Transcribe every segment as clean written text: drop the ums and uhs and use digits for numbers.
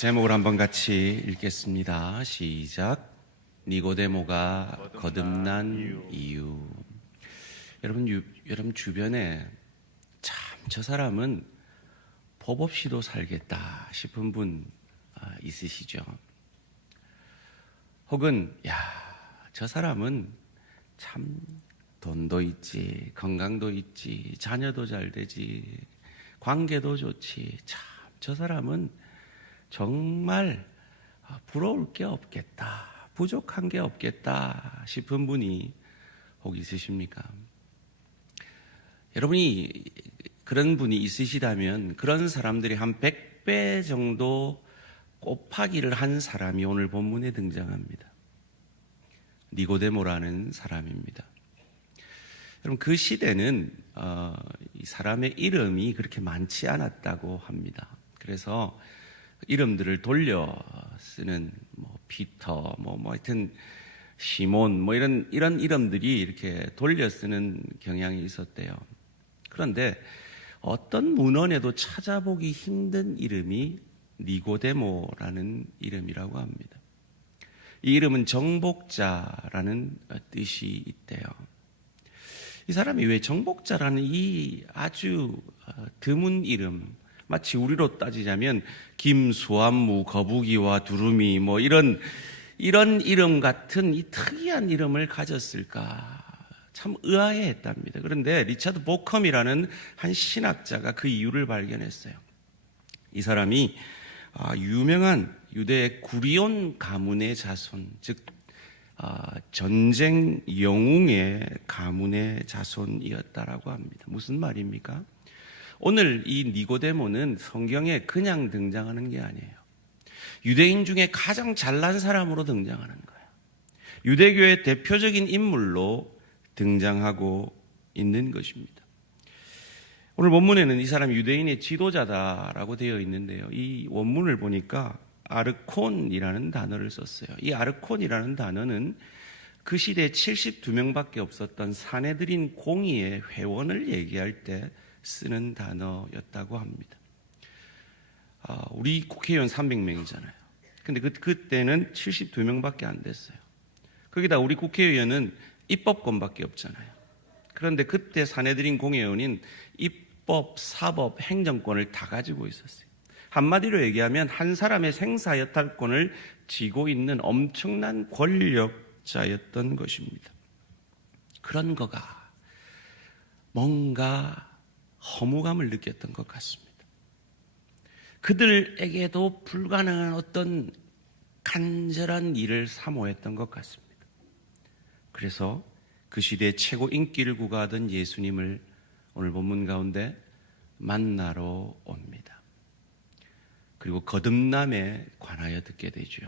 제목을 한번 같이 읽겠습니다. 시작. 니고데모가 거듭난 이유. 여러분 주변에 참 저 사람은 법 없이도 살겠다 싶은 분 있으시죠? 혹은 저 사람은 참 돈도 있지, 건강도 있지, 자녀도 잘 되지, 관계도 좋지, 참 저 사람은 정말 부러울 게 없겠다, 부족한 게 없겠다 싶은 분이 혹 있으십니까? 여러분이 그런 분이 있으시다면 그런 사람들이 한 100배 정도 곱하기를 한 사람이 오늘 본문에 등장합니다. 니고데모라는 사람입니다. 여러분, 그 시대는 이 사람의 이름이 그렇게 많지 않았다고 합니다. 그래서 이름들을 돌려 쓰는 피터, 하여튼 시몬, 이런 이름들이 이렇게 돌려 쓰는 경향이 있었대요. 그런데 어떤 문헌에도 찾아보기 힘든 이름이 니고데모라는 이름이라고 합니다. 이 이름은 정복자라는 뜻이 있대요. 이 사람이 왜 정복자라는 이 아주 드문 이름, 마치 우리로 따지자면 김수암무, 거북이와 두루미 이런 이름 같은 이 특이한 이름을 가졌을까 참 의아해했답니다. 그런데 리차드 보컴이라는 한 신학자가 그 이유를 발견했어요. 이 사람이 유명한 유대의 구리온 가문의 자손, 즉 전쟁 영웅의 가문의 자손이었다라고 합니다. 무슨 말입니까? 오늘 이 니고데모는 성경에 그냥 등장하는 게 아니에요. 유대인 중에 가장 잘난 사람으로 등장하는 거예요. 유대교의 대표적인 인물로 등장하고 있는 것입니다. 오늘 본문에는 이 사람이 유대인의 지도자다라고 되어 있는데요. 이 원문을 보니까 아르콘이라는 단어를 썼어요. 이 아르콘이라는 단어는 그 시대에 72명밖에 없었던 사내들인 공의의 회원을 얘기할 때 쓰는 단어였다고 합니다. 우리 국회의원 300명이잖아요. 근데 그때는 72명밖에 안 됐어요. 거기다 우리 국회의원은 입법권밖에 없잖아요. 그런데 그때 사내들인 공회의원인 입법, 사법, 행정권을 다 가지고 있었어요. 한마디로 얘기하면 한 사람의 생사여탈권을 쥐고 있는 엄청난 권력자였던 것입니다. 그런 거가 뭔가 허무감을 느꼈던 것 같습니다. 그들에게도 불가능한 어떤 간절한 일을 사모했던 것 같습니다. 그래서 그 시대의 최고 인기를 구가하던 예수님을 오늘 본문 가운데 만나러 옵니다. 그리고 거듭남에 관하여 듣게 되죠.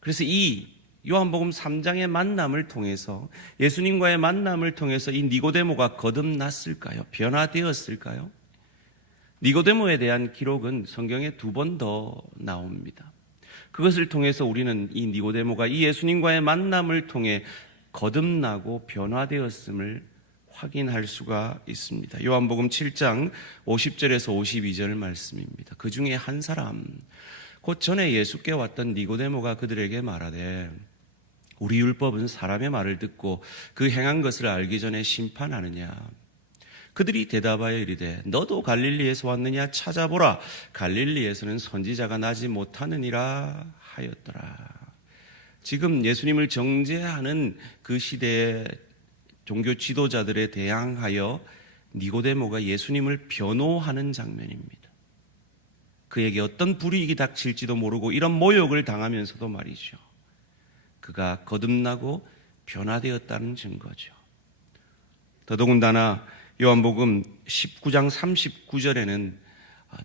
그래서 이 요한복음 3장의 만남을 통해서, 예수님과의 만남을 통해서 이 니고데모가 거듭났을까요? 변화되었을까요? 니고데모에 대한 기록은 성경에 2번 더 나옵니다. 그것을 통해서 우리는 이 니고데모가 이 예수님과의 만남을 통해 거듭나고 변화되었음을 확인할 수가 있습니다. 요한복음 7장 50절에서 52절 말씀입니다. 그 중에 한 사람, 곧 전에 예수께 왔던 니고데모가 그들에게 말하되 우리 율법은 사람의 말을 듣고 그 행한 것을 알기 전에 심판하느냐? 그들이 대답하여 이르되 너도 갈릴리에서 왔느냐? 찾아보라, 갈릴리에서는 선지자가 나지 못하느니라 하였더라. 지금 예수님을 정죄하는 그 시대의 종교 지도자들에 대항하여 니고데모가 예수님을 변호하는 장면입니다. 그에게 어떤 불이익이 닥칠지도 모르고 이런 모욕을 당하면서도 말이죠, 그가 거듭나고 변화되었다는 증거죠. 더더군다나 요한복음 19장 39절에는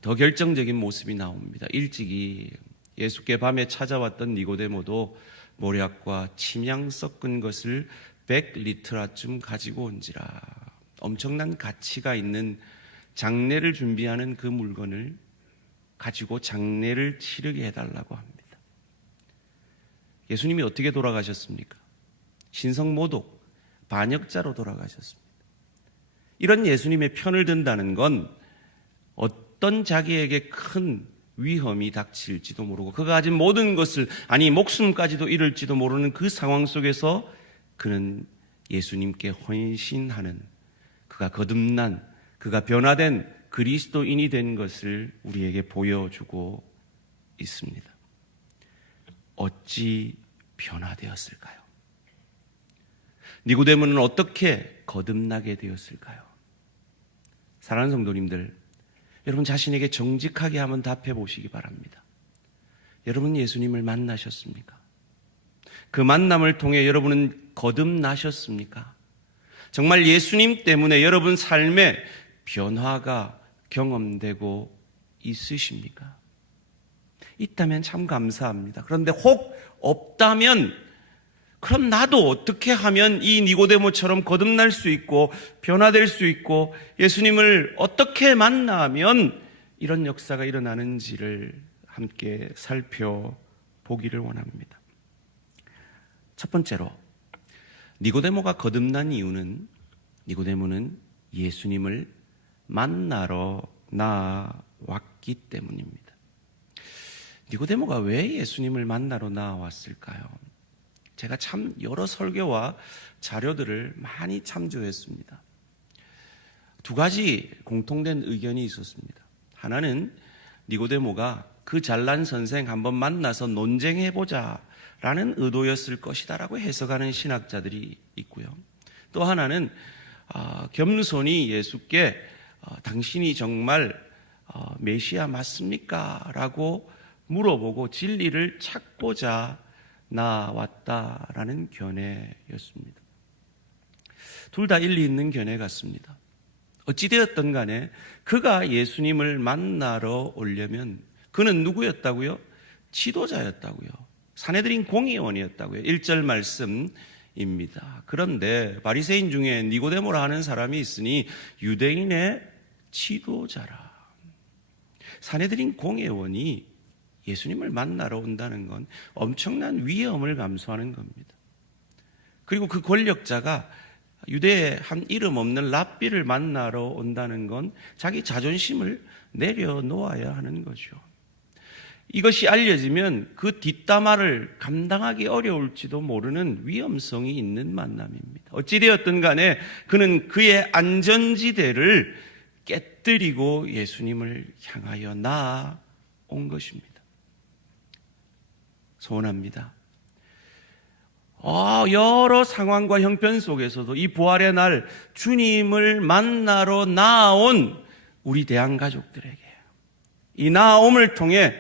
더 결정적인 모습이 나옵니다. 일찍이 예수께 밤에 찾아왔던 니고데모도 모략과 침향 섞은 것을 100리트라쯤 가지고 온지라. 엄청난 가치가 있는 장례를 준비하는 그 물건을 가지고 장례를 치르게 해달라고 합니다. 예수님이 어떻게 돌아가셨습니까? 신성모독, 반역자로 돌아가셨습니다. 이런 예수님의 편을 든다는 건 어떤 자기에게 큰 위험이 닥칠지도 모르고 그가 가진 모든 것을, 아니 목숨까지도 잃을지도 모르는 그 상황 속에서 그는 예수님께 헌신하는, 그가 거듭난, 그가 변화된 그리스도인이 된 것을 우리에게 보여주고 있습니다. 어찌 변화되었을까요? 니고데모는 어떻게 거듭나게 되었을까요? 사랑하는 성도님들, 여러분 자신에게 정직하게 한번 답해 보시기 바랍니다. 여러분 예수님을 만나셨습니까? 그 만남을 통해 여러분은 거듭나셨습니까? 정말 예수님 때문에 여러분 삶에 변화가 경험되고 있으십니까? 있다면 참 감사합니다. 그런데 혹 없다면, 그럼 나도 어떻게 하면 이 니고데모처럼 거듭날 수 있고 변화될 수 있고 예수님을 어떻게 만나면 이런 역사가 일어나는지를 함께 살펴보기를 원합니다. 첫 번째로, 니고데모가 거듭난 이유는, 니고데모는 예수님을 만나러 나왔기 때문입니다. 니고데모가 왜 예수님을 만나러 나왔을까요? 제가 참 여러 설교와 자료들을 많이 참조했습니다. 두 가지 공통된 의견이 있었습니다. 하나는 니고데모가 그 잘난 선생 한번 만나서 논쟁해보자 라는 의도였을 것이다 라고 해석하는 신학자들이 있고요. 또 하나는 겸손히 예수께 당신이 정말 메시아 맞습니까? 라고 물어보고 진리를 찾고자 나왔다라는 견해였습니다. 둘 다 일리 있는 견해 같습니다. 어찌되었든 간에 그가 예수님을 만나러 오려면 그는 누구였다고요? 지도자였다고요. 산헤드린 공의원이었다고요. 1절 말씀입니다. 그런데 바리새인 중에 니고데모라 하는 사람이 있으니 유대인의 지도자라. 산헤드린 공의원이 예수님을 만나러 온다는 건 엄청난 위험을 감수하는 겁니다. 그리고 그 권력자가 유대의 한 이름 없는 랍비를 만나러 온다는 건 자기 자존심을 내려놓아야 하는 거죠. 이것이 알려지면 그 뒷담화를 감당하기 어려울지도 모르는 위험성이 있는 만남입니다. 어찌되었든 간에 그는 그의 안전지대를 깨뜨리고 예수님을 향하여 나아온 것입니다. 소원합니다. 여러 상황과 형편 속에서도 이 부활의 날 주님을 만나러 나아온 우리 대한가족들에게 이 나아옴을 통해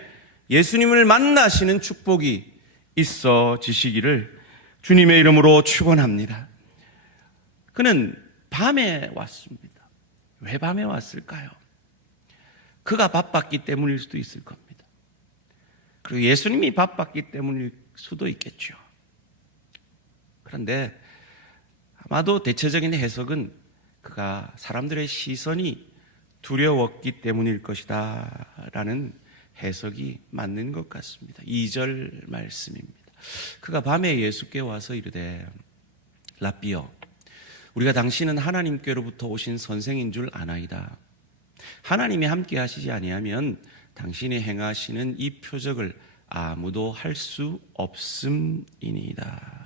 예수님을 만나시는 축복이 있어지시기를 주님의 이름으로 축원합니다. 그는 밤에 왔습니다. 왜 밤에 왔을까요? 그가 바빴기 때문일 수도 있을 겁니다. 그리고 예수님이 바빴기 때문일 수도 있겠죠. 그런데 아마도 대체적인 해석은 그가 사람들의 시선이 두려웠기 때문일 것이다 라는 해석이 맞는 것 같습니다. 2절 말씀입니다. 그가 밤에 예수께 와서 이르되 랍비여, 우리가 당신은 하나님께로부터 오신 선생인 줄 아나이다. 하나님이 함께 하시지 아니하면 당신이 행하시는 이 표적을 아무도 할 수 없음이니이다.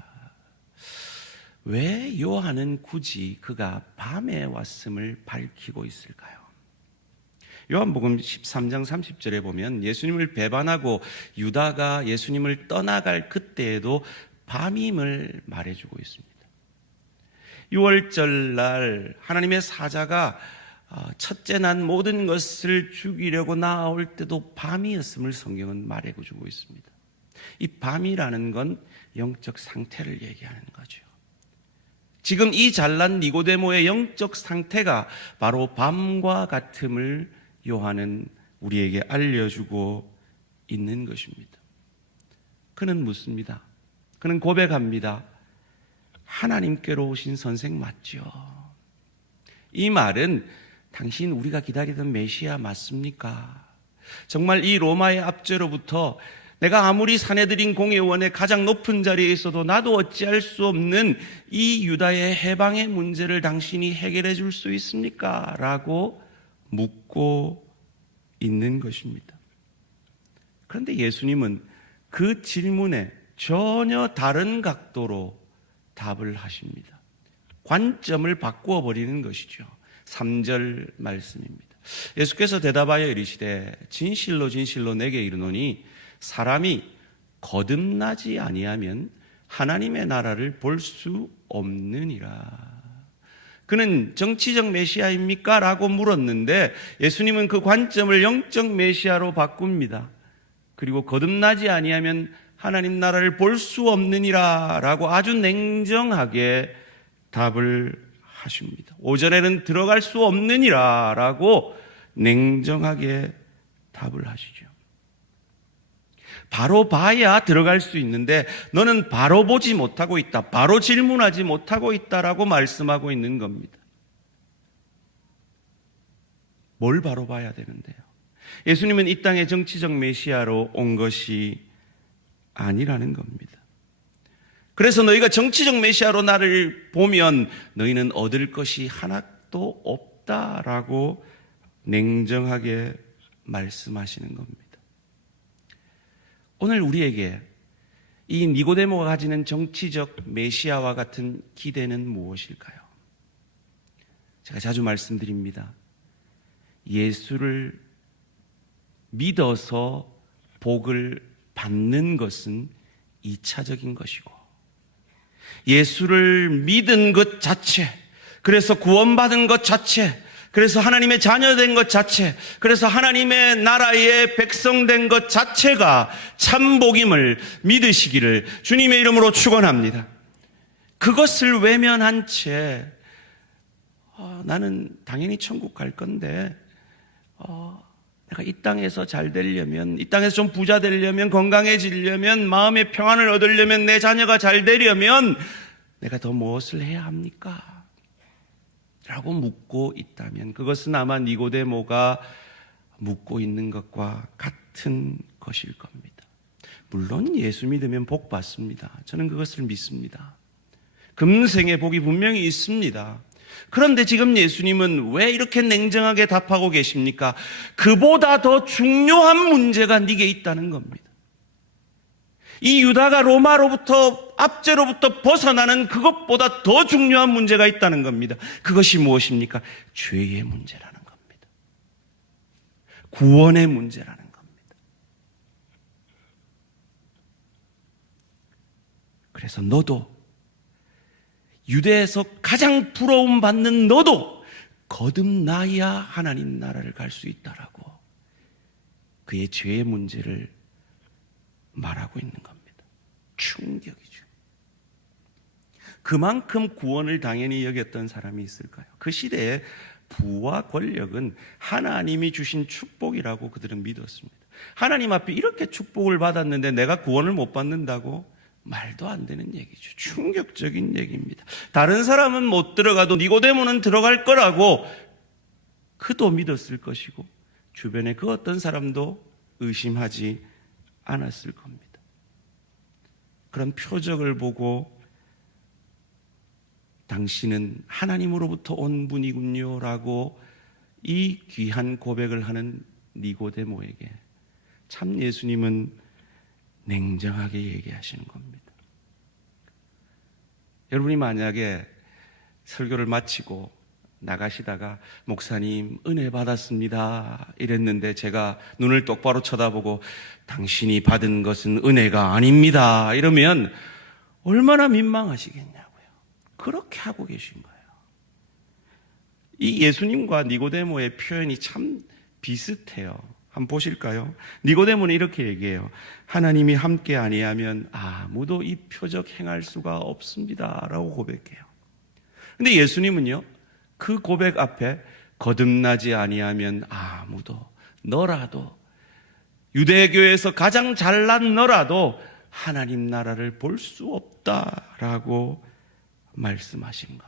왜 요한은 굳이 그가 밤에 왔음을 밝히고 있을까요? 요한복음 13장 30절에 보면 예수님을 배반하고 유다가 예수님을 떠나갈 그때에도 밤임을 말해주고 있습니다. 6월절 날 하나님의 사자가 첫째 난 모든 것을 죽이려고 나올 때도 밤이었음을 성경은 말해주고 있습니다. 이 밤이라는 건 영적 상태를 얘기하는 거죠. 지금 이 잘난 니고데모의 영적 상태가 바로 밤과 같음을 요한은 우리에게 알려주고 있는 것입니다. 그는 묻습니다. 그는 고백합니다. 하나님께로 오신 선생 맞죠? 이 말은 당신 우리가 기다리던 메시아 맞습니까? 정말 이 로마의 압제로부터 내가 아무리 산헤드린 공의원의 가장 높은 자리에 있어도 나도 어찌할 수 없는 이 유다의 해방의 문제를 당신이 해결해 줄 수 있습니까? 라고 묻고 있는 것입니다. 그런데 예수님은 그 질문에 전혀 다른 각도로 답을 하십니다. 관점을 바꾸어 버리는 것이죠. 3절 말씀입니다. 예수께서 대답하여 이르시되 진실로 진실로 내게 이르노니 사람이 거듭나지 아니하면 하나님의 나라를 볼 수 없느니라. 그는 정치적 메시아입니까? 라고 물었는데 예수님은 그 관점을 영적 메시아로 바꿉니다. 그리고 거듭나지 아니하면 하나님 나라를 볼 수 없느니라 라고 아주 냉정하게 답을 하십니다. 5절에는 들어갈 수 없느니라 라고 냉정하게 답을 하시죠. 바로 봐야 들어갈 수 있는데 너는 바로 보지 못하고 있다, 바로 질문하지 못하고 있다라고 말씀하고 있는 겁니다. 뭘 바로 봐야 되는데요? 예수님은 이 땅의 정치적 메시아로 온 것이 아니라는 겁니다. 그래서 너희가 정치적 메시아로 나를 보면 너희는 얻을 것이 하나도 없다라고 냉정하게 말씀하시는 겁니다. 오늘 우리에게 이 니고데모가 가지는 정치적 메시아와 같은 기대는 무엇일까요? 제가 자주 말씀드립니다. 예수를 믿어서 복을 받는 것은 2차적인 것이고, 예수를 믿은 것 자체, 그래서 구원받은 것 자체, 그래서 하나님의 자녀된 것 자체, 그래서 하나님의 나라의 백성된 것 자체가 참 복임을 믿으시기를 주님의 이름으로 축원합니다. 그것을 외면한 채 나는 당연히 천국 갈 건데 내가 이 땅에서 잘 되려면, 이 땅에서 좀 부자 되려면, 건강해지려면, 마음의 평안을 얻으려면, 내 자녀가 잘 되려면 내가 더 무엇을 해야 합니까? 라고 묻고 있다면 그것은 아마 니고데모가 묻고 있는 것과 같은 것일 겁니다. 물론 예수 믿으면 복 받습니다. 저는 그것을 믿습니다. 금생의 복이 분명히 있습니다. 그런데 지금 예수님은 왜 이렇게 냉정하게 답하고 계십니까? 그보다 더 중요한 문제가 네게 있다는 겁니다. 이 유다가 로마로부터, 압제로부터 벗어나는 그것보다 더 중요한 문제가 있다는 겁니다. 그것이 무엇입니까? 죄의 문제라는 겁니다. 구원의 문제라는 겁니다. 그래서 너도, 유대에서 가장 부러움 받는 너도 거듭나야 하나님 나라를 갈 수 있다라고 그의 죄의 문제를 말하고 있는 겁니다. 충격이죠. 그만큼 구원을 당연히 여겼던 사람이 있을까요? 그 시대에 부와 권력은 하나님이 주신 축복이라고 그들은 믿었습니다. 하나님 앞에 이렇게 축복을 받았는데 내가 구원을 못 받는다고? 말도 안 되는 얘기죠. 충격적인 얘기입니다. 다른 사람은 못 들어가도 니고데모는 들어갈 거라고 그도 믿었을 것이고 주변의 그 어떤 사람도 의심하지 않았을 겁니다. 그런 표적을 보고 당신은 하나님으로부터 온 분이군요 라고 이 귀한 고백을 하는 니고데모에게 참 예수님은 냉정하게 얘기하시는 겁니다. 여러분이 만약에 설교를 마치고 나가시다가 목사님 은혜 받았습니다 이랬는데 제가 눈을 똑바로 쳐다보고 당신이 받은 것은 은혜가 아닙니다 이러면 얼마나 민망하시겠냐고요. 그렇게 하고 계신 거예요. 이 예수님과 니고데모의 표현이 참 비슷해요. 한번 보실까요? 니고데모는 이렇게 얘기해요. 하나님이 함께 아니하면 아무도 이 표적 행할 수가 없습니다 라고 고백해요. 근데 예수님은요, 그 고백 앞에 거듭나지 아니하면 아무도, 너라도, 유대교에서 가장 잘난 너라도 하나님 나라를 볼 수 없다라고 말씀하신 겁니다.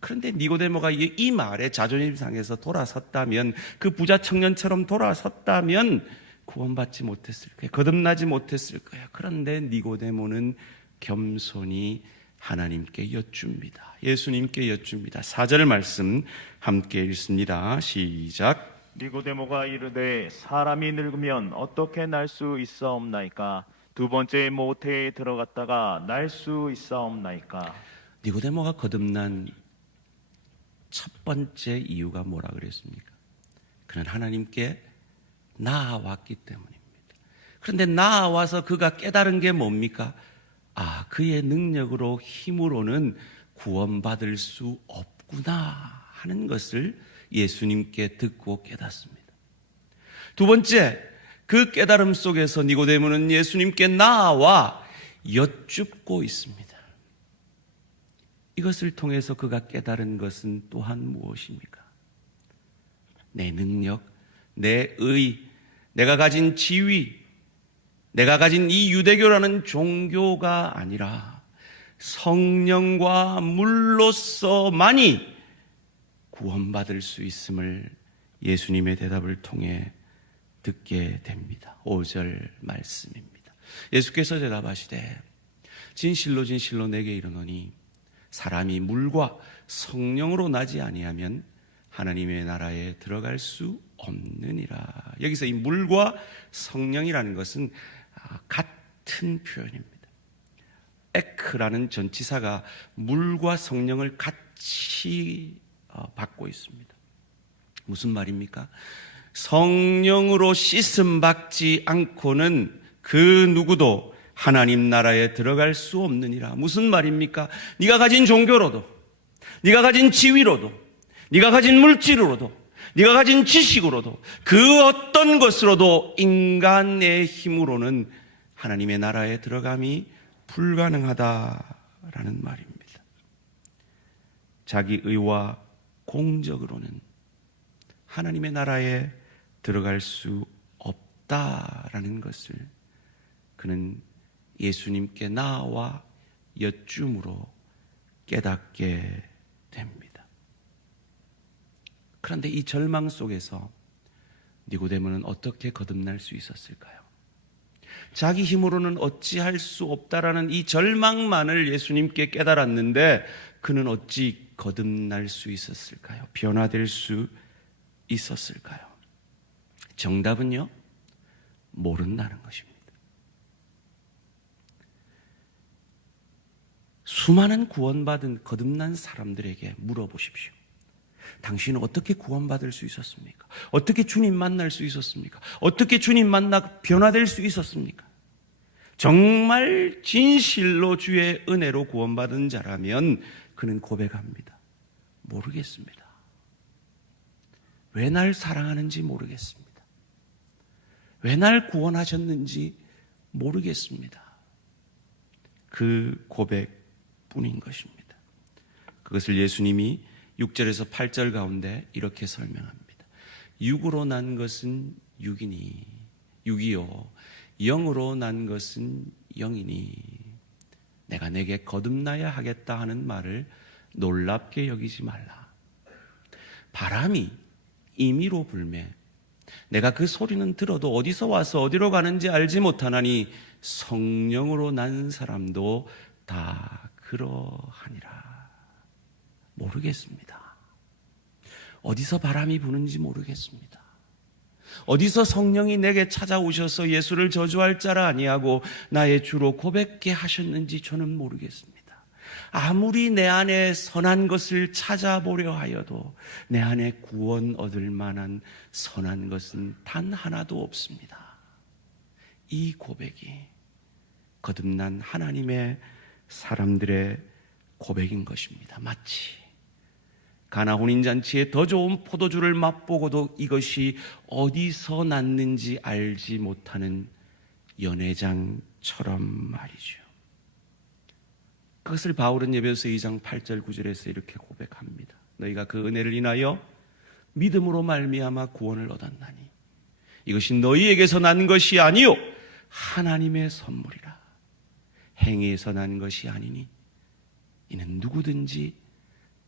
그런데 니고데모가 이 말에 자존심 상해서 돌아섰다면, 그 부자 청년처럼 돌아섰다면 구원받지 못했을 거예요. 거듭나지 못했을 거예요. 그런데 니고데모는 겸손히 하나님께 여쭙니다. 예수님께 여쭙니다. 4절 말씀 함께 읽습니다. 시작. 니고데모가 이르되 사람이 늙으면 어떻게 날 수 있사옵나이까? 두 번째 모태에 들어갔다가 날 수 있사옵나이까? 니고데모가 거듭난 첫 번째 이유가 뭐라 그랬습니까? 그는 하나님께 나아왔기 때문입니다. 그런데 나아와서 그가 깨달은 게 뭡니까? 그의 능력으로 힘으로는 구원받을 수 없구나 하는 것을 예수님께 듣고 깨닫습니다. 두 번째, 그 깨달음 속에서 니고데모는 예수님께 나아와 여쭙고 있습니다. 이것을 통해서 그가 깨달은 것은 또한 무엇입니까? 내 능력, 내 의, 내가 가진 지위, 내가 가진 이 유대교라는 종교가 아니라 성령과 물로서만이 구원받을 수 있음을 예수님의 대답을 통해 듣게 됩니다. 5절 말씀입니다. 예수께서 대답하시되 진실로 진실로 내게 이르노니 사람이 물과 성령으로 나지 아니하면 하나님의 나라에 들어갈 수 없느니라. 여기서 이 물과 성령이라는 것은 같은 표현입니다. 에크라는 전치사가 물과 성령을 같이 받고 있습니다. 무슨 말입니까? 성령으로 씻음 받지 않고는 그 누구도 하나님 나라에 들어갈 수 없느니라. 무슨 말입니까? 네가 가진 종교로도, 네가 가진 지위로도, 네가 가진 물질로도, 네가 가진 지식으로도, 그 어떤 것으로도 인간의 힘으로는 하나님의 나라에 들어감이 불가능하다라는 말입니다. 자기 의와 공적으로는 하나님의 나라에 들어갈 수 없다라는 것을 그는 예수님께 나아와 여쭌으로 깨닫게 됩니다. 그런데 이 절망 속에서 니고데모는 어떻게 거듭날 수 있었을까요? 자기 힘으로는 어찌할 수 없다라는 이 절망만을 예수님께 깨달았는데 그는 어찌 거듭날 수 있었을까요? 변화될 수 있었을까요? 정답은요, 모른다는 것입니다. 수많은 구원받은 거듭난 사람들에게 물어보십시오. 당신은 어떻게 구원받을 수 있었습니까? 어떻게 주님 만날 수 있었습니까? 어떻게 주님 만나 변화될 수 있었습니까? 정말 진실로 주의 은혜로 구원받은 자라면 그는 고백합니다. 모르겠습니다. 왜 날 사랑하는지 모르겠습니다. 왜 날 구원하셨는지 모르겠습니다. 그 고백뿐인 것입니다. 그것을 예수님이 6절에서 8절 가운데 이렇게 설명합니다. 육으로 난 것은 육이니 육이요 영으로 난 것은 영이니 내가 내게 거듭나야 하겠다 하는 말을 놀랍게 여기지 말라. 바람이 임의로 불매 내가 그 소리는 들어도 어디서 와서 어디로 가는지 알지 못하나니 성령으로 난 사람도 다 그러하니라. 모르겠습니다. 어디서 바람이 부는지 모르겠습니다. 어디서 성령이 내게 찾아오셔서 예수를 저주할 자라 아니하고 나의 주로 고백게 하셨는지 저는 모르겠습니다. 아무리 내 안에 선한 것을 찾아보려 하여도 내 안에 구원 얻을 만한 선한 것은 단 하나도 없습니다. 이 고백이 거듭난 하나님의 사람들의 고백인 것입니다. 마치 가나 혼인잔치에 더 좋은 포도주를 맛보고도 이것이 어디서 났는지 알지 못하는 연회장처럼 말이죠. 그것을 바울은 에베소서 2장 8절 9절에서 이렇게 고백합니다. 너희가 그 은혜를 인하여 믿음으로 말미암아 구원을 얻었나니 이것이 너희에게서 난 것이 아니요 하나님의 선물이라. 행위에서 난 것이 아니니 이는 누구든지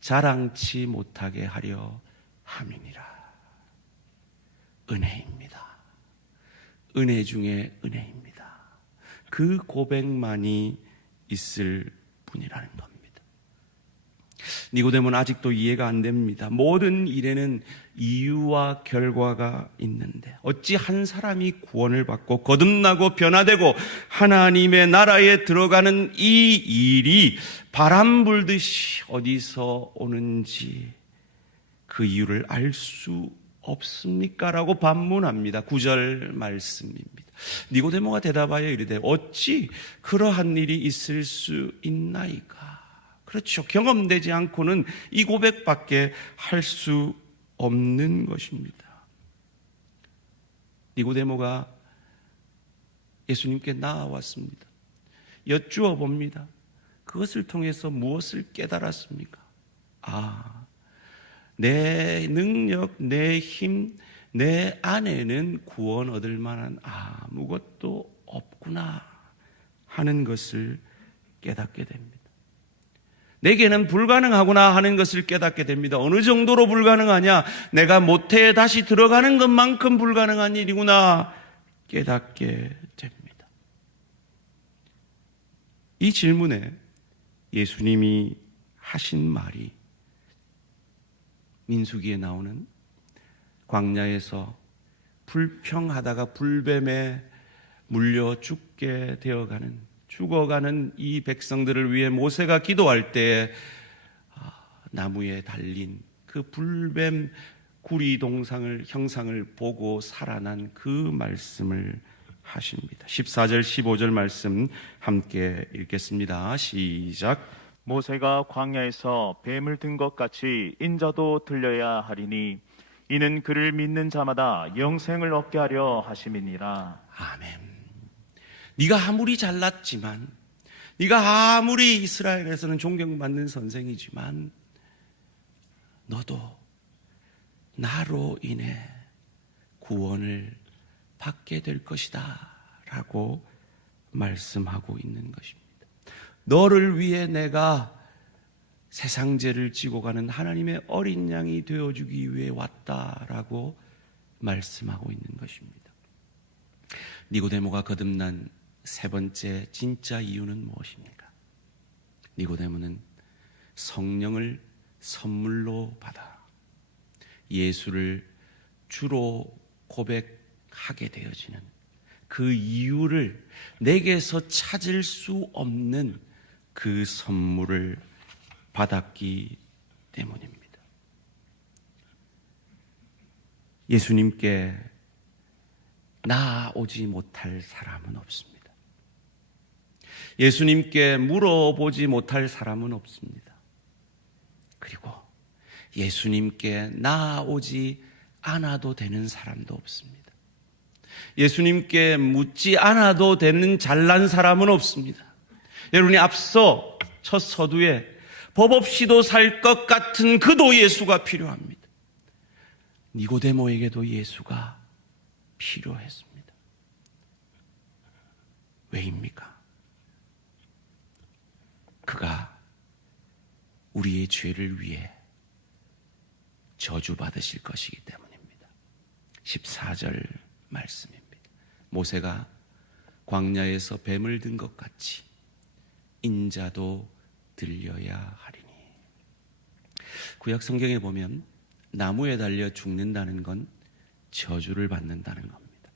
자랑치 못하게 하려 함이니라. 은혜입니다. 은혜 중에 은혜입니다. 그 고백만이 있을 뿐이라는 겁니다. 니고데모는 아직도 이해가 안 됩니다. 모든 일에는 이유와 결과가 있는데 어찌 한 사람이 구원을 받고 거듭나고 변화되고 하나님의 나라에 들어가는 이 일이 바람 불듯이 어디서 오는지 그 이유를 알 수 없습니까? 라고 반문합니다. 9절 말씀입니다. 니고데모가 대답하여 이르되 어찌 그러한 일이 있을 수 있나이까? 그렇죠. 경험되지 않고는 이 고백밖에 할 수 없는 것입니다. 니고데모가 예수님께 나아왔습니다. 여쭈어 봅니다. 그것을 통해서 무엇을 깨달았습니까? 내 능력, 내 힘, 내 안에는 구원 얻을 만한 아무것도 없구나 하는 것을 깨닫게 됩니다. 내게는 불가능하구나 하는 것을 깨닫게 됩니다. 어느 정도로 불가능하냐? 내가 모태에 다시 들어가는 것만큼 불가능한 일이구나 깨닫게 됩니다. 이 질문에 예수님이 하신 말이 민수기에 나오는 광야에서 불평하다가 불뱀에 물려 죽어가는 이 백성들을 위해 모세가 기도할 때에 나무에 달린 그 불뱀 구리 형상을 보고 살아난 그 말씀을 하십니다. 14절 15절 말씀 함께 읽겠습니다. 시작. 모세가 광야에서 뱀을 든 것 같이 인자도 들려야 하리니 이는 그를 믿는 자마다 영생을 얻게 하려 하심이니라. 아멘. 네가 아무리 잘났지만, 네가 아무리 이스라엘에서는 존경받는 선생이지만 너도 나로 인해 구원을 받게 될 것이다 라고 말씀하고 있는 것입니다. 너를 위해 내가 세상 죄를 지고 가는 하나님의 어린 양이 되어주기 위해 왔다라고 말씀하고 있는 것입니다. 니고데모가 거듭난 세 번째 진짜 이유는 무엇입니까? 니고데모는 성령을 선물로 받아 예수를 주로 고백하게 되어지는 그 이유를 내게서 찾을 수 없는 그 선물을 받았기 때문입니다. 예수님께 나아오지 못할 사람은 없습니다. 예수님께 물어보지 못할 사람은 없습니다. 그리고 예수님께 나아오지 않아도 되는 사람도 없습니다. 예수님께 묻지 않아도 되는 잘난 사람은 없습니다. 여러분이 앞서 첫 서두에 법 없이도 살 것 같은 그도 예수가 필요합니다. 니고데모에게도 예수가 필요했습니다. 왜입니까? 그가 우리의 죄를 위해 저주받으실 것이기 때문입니다. 14절 말씀입니다. 모세가 광야에서 뱀을 든 것 같이 인자도 들려야 하리니. 구약 성경에 보면 나무에 달려 죽는다는 건 저주를 받는다는 겁니다.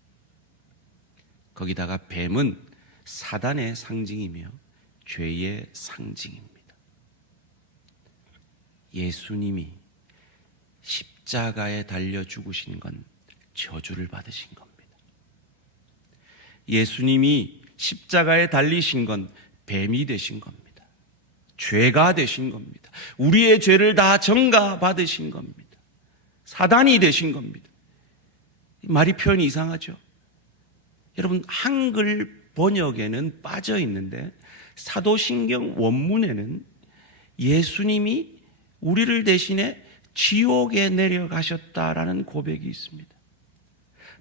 거기다가 뱀은 사단의 상징이며 죄의 상징입니다. 예수님이 십자가에 달려 죽으신 건 저주를 받으신 겁니다. 예수님이 십자가에 달리신 건 뱀이 되신 겁니다. 죄가 되신 겁니다. 우리의 죄를 다 전가 받으신 겁니다. 사단이 되신 겁니다. 말이 표현이 이상하죠? 여러분, 한글 번역에는 빠져 있는데 사도신경 원문에는 예수님이 우리를 대신해 지옥에 내려가셨다라는 고백이 있습니다.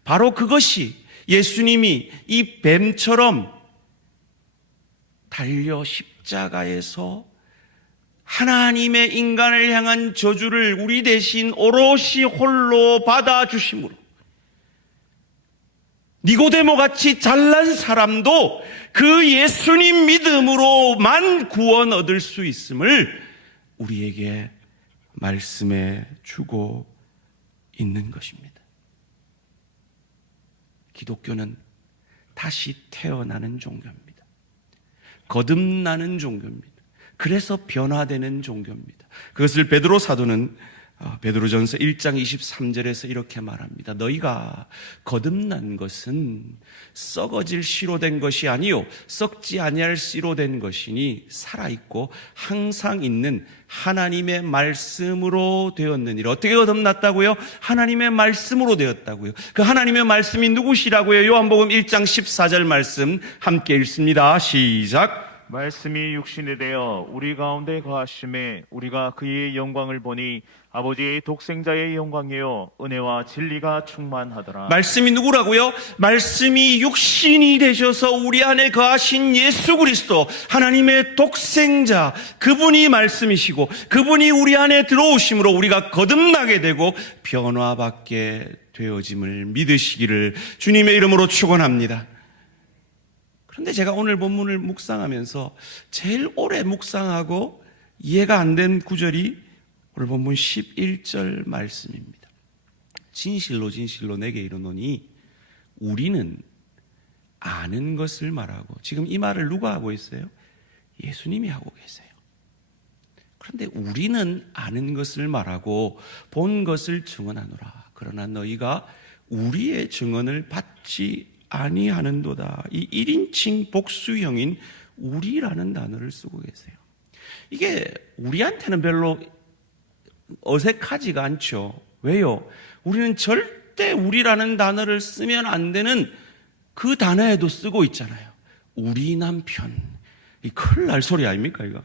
바로 그것이 예수님이 이 뱀처럼 달려 십자가에서 하나님의 인간을 향한 저주를 우리 대신 오롯이 홀로 받아주심으로 니고데모 같이 잘난 사람도 그 예수님 믿음으로만 구원 얻을 수 있음을 우리에게 말씀해 주고 있는 것입니다. 기독교는 다시 태어나는 종교입니다. 거듭나는 종교입니다. 그래서 변화되는 종교입니다. 그것을 베드로 사도는 베드로전서 1장 23절에서 이렇게 말합니다. 너희가 거듭난 것은 썩어질 씨로 된 것이 아니요 썩지 아니할 씨로 된 것이니 살아있고 항상 있는 하나님의 말씀으로 되었느니라. 어떻게 거듭났다고요? 하나님의 말씀으로 되었다고요. 그 하나님의 말씀이 누구시라고요? 요한복음 1장 14절 말씀 함께 읽습니다. 시작. 말씀이 육신이 되어 우리 가운데 거하심에 우리가 그의 영광을 보니 아버지의 독생자의 영광이요 은혜와 진리가 충만하더라. 말씀이 누구라고요? 말씀이 육신이 되셔서 우리 안에 거하신 예수 그리스도, 하나님의 독생자, 그분이 말씀이시고 그분이 우리 안에 들어오심으로 우리가 거듭나게 되고 변화받게 되어짐을 믿으시기를 주님의 이름으로 축원합니다. 그런데 제가 오늘 본문을 묵상하면서 제일 오래 묵상하고 이해가 안 된 구절이 오늘 본문 11절 말씀입니다. 진실로 진실로 내게 이르노니 우리는 아는 것을 말하고, 지금 이 말을 누가 하고 있어요? 예수님이 하고 계세요. 그런데 우리는 아는 것을 말하고 본 것을 증언하노라. 그러나 너희가 우리의 증언을 받지 아니하는도다. 이 1인칭 복수형인 우리라는 단어를 쓰고 계세요. 이게 우리한테는 별로 어색하지가 않죠. 왜요? 우리는 절대 우리라는 단어를 쓰면 안 되는 그 단어에도 쓰고 있잖아요. 우리 남편. 이 큰일 날 소리 아닙니까 이거?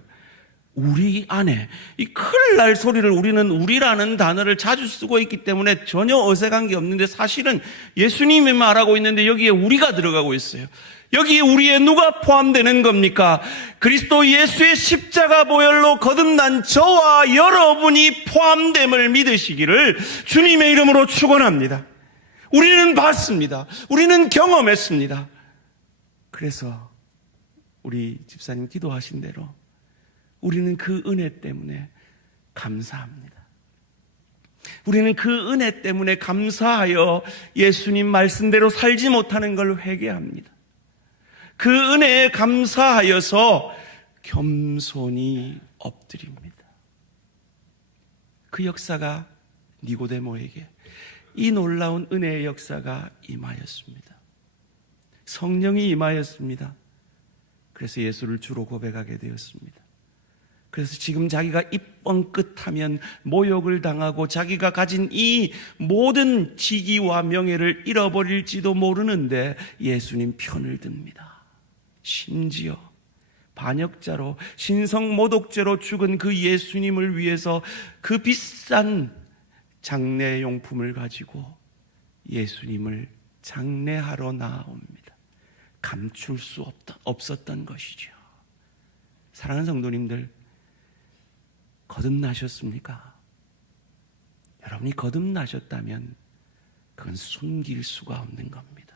우리 아내. 이 큰일 날 소리를 우리는 우리라는 단어를 자주 쓰고 있기 때문에 전혀 어색한 게 없는데, 사실은 예수님이 말하고 있는데 여기에 우리가 들어가고 있어요. 여기에 우리에 누가 포함되는 겁니까? 그리스도 예수의 십자가 보혈로 거듭난 저와 여러분이 포함됨을 믿으시기를 주님의 이름으로 축원합니다. 우리는 봤습니다. 우리는 경험했습니다. 그래서 우리 집사님 기도하신 대로 우리는 그 은혜 때문에 감사합니다. 우리는 그 은혜 때문에 감사하여 예수님 말씀대로 살지 못하는 걸 회개합니다. 그 은혜에 감사하여서 겸손히 엎드립니다. 그 역사가 니고데모에게, 이 놀라운 은혜의 역사가 임하였습니다. 성령이 임하였습니다. 그래서 예수를 주로 고백하게 되었습니다. 그래서 지금 자기가 입 뻥끗하면 모욕을 당하고 자기가 가진 이 모든 직위와 명예를 잃어버릴지도 모르는데 예수님 편을 듭니다. 심지어 반역자로 신성모독죄로 죽은 그 예수님을 위해서 그 비싼 장례용품을 가지고 예수님을 장례하러 나옵니다. 감출 수 없었던 것이죠. 사랑하는 성도님들, 거듭나셨습니까? 여러분이 거듭나셨다면 그건 숨길 수가 없는 겁니다.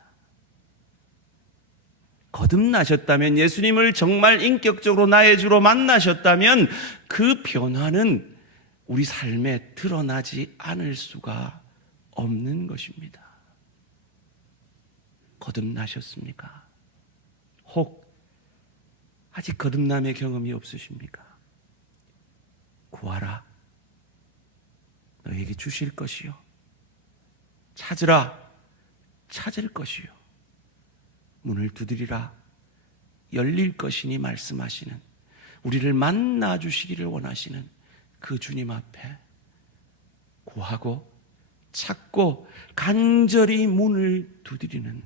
거듭나셨다면, 예수님을 정말 인격적으로 나의 주로 만나셨다면 그 변화는 우리 삶에 드러나지 않을 수가 없는 것입니다. 거듭나셨습니까? 혹 아직 거듭남의 경험이 없으십니까? 구하라. 너에게 주실 것이요. 찾으라. 찾을 것이요. 문을 두드리라. 열릴 것이니 말씀하시는, 우리를 만나 주시기를 원하시는 그 주님 앞에 구하고 찾고 간절히 문을 두드리는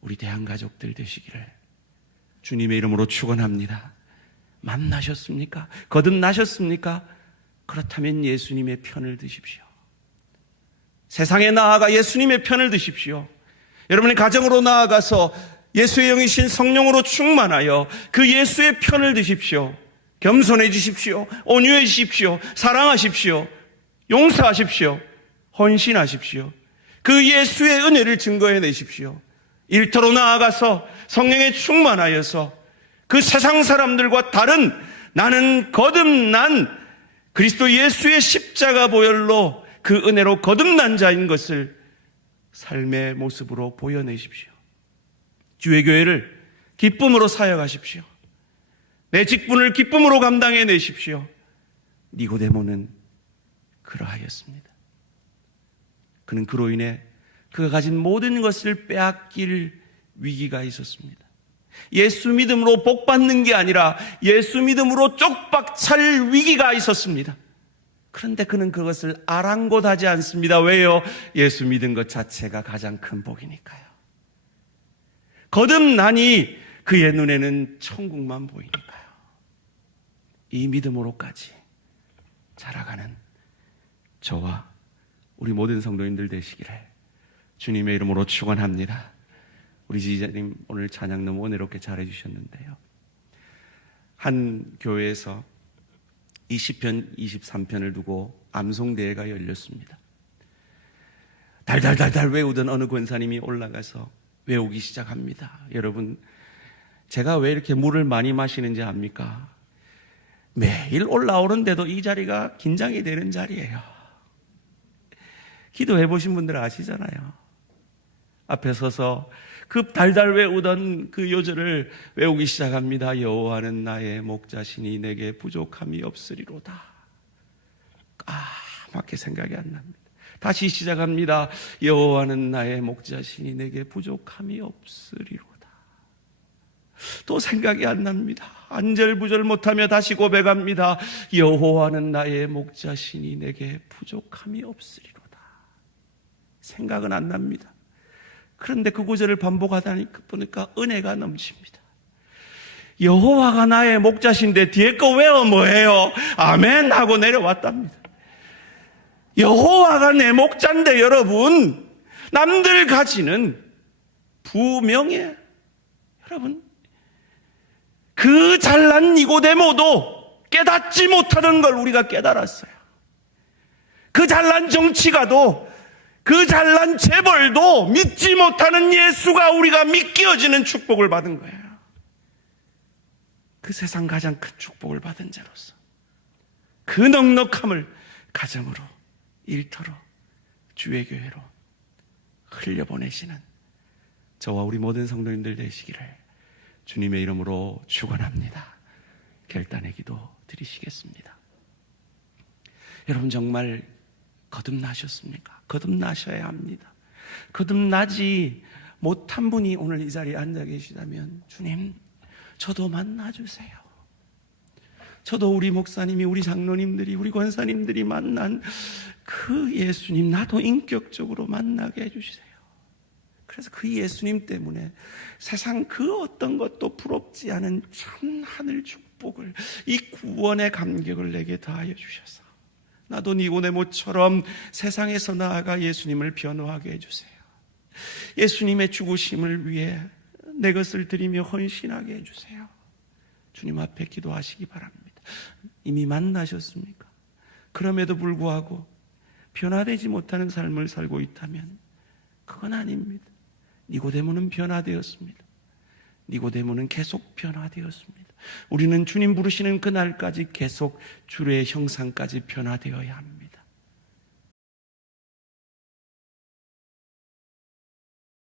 우리 대한가족들 되시기를 주님의 이름으로 축원합니다. 만나셨습니까? 거듭나셨습니까? 그렇다면 예수님의 편을 드십시오. 세상에 나아가 예수님의 편을 드십시오. 여러분의 가정으로 나아가서 예수의 영이신 성령으로 충만하여 그 예수의 편을 드십시오. 겸손해지십시오. 온유해지십시오. 사랑하십시오. 용서하십시오. 헌신하십시오. 그 예수의 은혜를 증거해내십시오. 일터로 나아가서 성령에 충만하여서 그 세상 사람들과 다른, 나는 거듭난 그리스도 예수의 십자가 보혈로 그 은혜로 거듭난 자인 것을 삶의 모습으로 보여내십시오. 주의 교회를 기쁨으로 사역하십시오. 내 직분을 기쁨으로 감당해 내십시오. 니고데모는 그러하였습니다. 그는 그로 인해 그가 가진 모든 것을 빼앗길 위기가 있었습니다. 예수 믿음으로 복 받는 게 아니라 예수 믿음으로 쪽박찰 위기가 있었습니다. 그런데 그는 그것을 아랑곳하지 않습니다. 왜요? 예수 믿은 것 자체가 가장 큰 복이니까요. 거듭나니 그의 눈에는 천국만 보이니까요. 이 믿음으로까지 자라가는 저와 우리 모든 성도님들 되시기를 주님의 이름으로 축원합니다. 우리 지지자님 오늘 찬양 너무 은혜롭게 잘해주셨는데요. 한 교회에서 이 시편 23편을 두고 암송대회가 열렸습니다. 달달달달 외우던 어느 권사님이 올라가서 외우기 시작합니다. 여러분, 제가 왜 이렇게 물을 많이 마시는지 압니까? 매일 올라오는데도 이 자리가 긴장이 되는 자리예요. 기도해 보신 분들은 아시잖아요. 앞에 서서 그 달달 외우던 그 요절을 외우기 시작합니다. 여호와는 나의 목자시니 내게 부족함이 없으리로다. 까맣게 생각이 안 납니다. 다시 시작합니다. 여호와는 나의 목자시니 내게 부족함이 없으리로다. 또 생각이 안 납니다. 안절부절 못하며 다시 고백합니다. 여호와는 나의 목자시니 내게 부족함이 없으리로다. 생각은 안 납니다. 그런데 그 구절을 반복하다 보니까 은혜가 넘칩니다. 여호와가 나의 목자신데 뒤에 거 외워 뭐해요? 아멘 하고 내려왔답니다. 여호와가 내 목자인데 여러분, 남들 가지는 부명예, 여러분, 그 잘난 니고데모도 깨닫지 못하는 걸 우리가 깨달았어요. 그 잘난 정치가도, 그 잘난 재벌도 믿지 못하는 예수가 우리가 믿겨지는 축복을 받은 거예요. 그 세상 가장 큰 축복을 받은 자로서 그 넉넉함을 가정으로, 일터로, 주의 교회로 흘려보내시는 저와 우리 모든 성도님들 되시기를 주님의 이름으로 축원합니다. 결단의 기도 드리시겠습니다. 여러분, 정말 거듭나셨습니까? 거듭나셔야 합니다. 거듭나지 못한 분이 오늘 이 자리에 앉아 계시다면 주님, 저도 만나주세요. 저도 우리 목사님이, 우리 장로님들이, 우리 권사님들이 만난 그 예수님 나도 인격적으로 만나게 해주세요. 그래서 그 예수님 때문에 세상 그 어떤 것도 부럽지 않은 참 하늘 축복을, 이 구원의 감격을 내게 더하여 주셔서 나도 니고데모처럼 세상에서 나아가 예수님을 변호하게 해주세요. 예수님의 죽으심을 위해 내 것을 드리며 헌신하게 해주세요. 주님 앞에 기도하시기 바랍니다. 이미 만나셨습니까? 그럼에도 불구하고 변화되지 못하는 삶을 살고 있다면 그건 아닙니다. 니고데모는 변화되었습니다. 니고데모는 계속 변화되었습니다. 우리는 주님 부르시는 그날까지 계속 주의 형상까지 변화되어야 합니다.